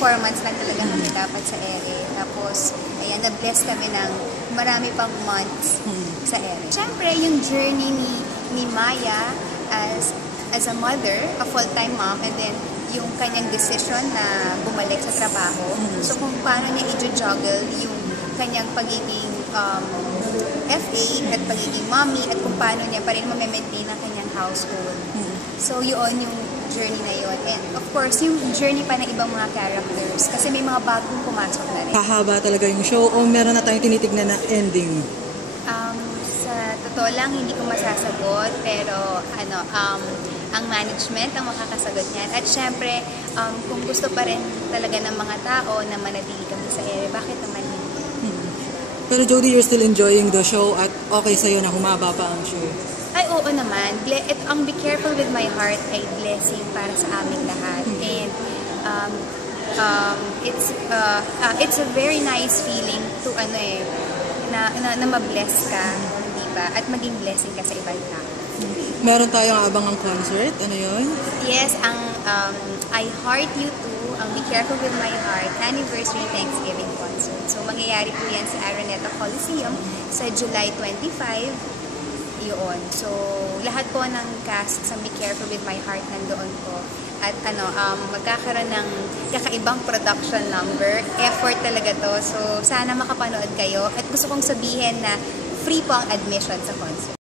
4 months lang talaga kami dapat sa ere. Tapos, ayan, na-bless kami ng marami pang months sa ere. Siyempre, yung journey ni Maya as a mother, a full-time mom, and then yung kanyang decision na bumalik sa trabaho. So, kung paano niya i-juggle yung kanyang pagiging FA at pagiging mommy at kung paano niya pa rin ma-maintain ang kanyang household. So, yun yung journey na yun. And of course, yung journey pa ng ibang mga characters kasi may mga bagong pumasok na rin. Hahaba talaga yung show o meron na tayong tinitignan na ending? Sa totoo lang, hindi ko masasagot pero ang management ang makakasagot niyan. At syempre, kung gusto pa rin talaga ng mga tao na manatili kami sa ere, bakit naman hindi? Pero Jody, you're still enjoying the show at okay sa'yo na humaba pa ang show? Ay, oo naman. Ang Be Careful With My Heart ay blessing para sa aming lahat. And it's a very nice feeling to na ma-bless ka, di ba? At maging blessing ka sa ibang tao. Meron tayong abangang concert? Ano yun? Yes, ang I Heart You Too, ang Be Careful With My Heart Anniversary Thanksgiving Concert. So, mangyayari po yan sa Araneta Coliseum sa July 25. Yun. So, lahat po ng cast sa Be Careful With My Heart nandoon po. At magkakaroon ng kakaibang production number. Effort talaga to. So, sana makapanood kayo. At gusto kong sabihin na free po ang admission sa concert.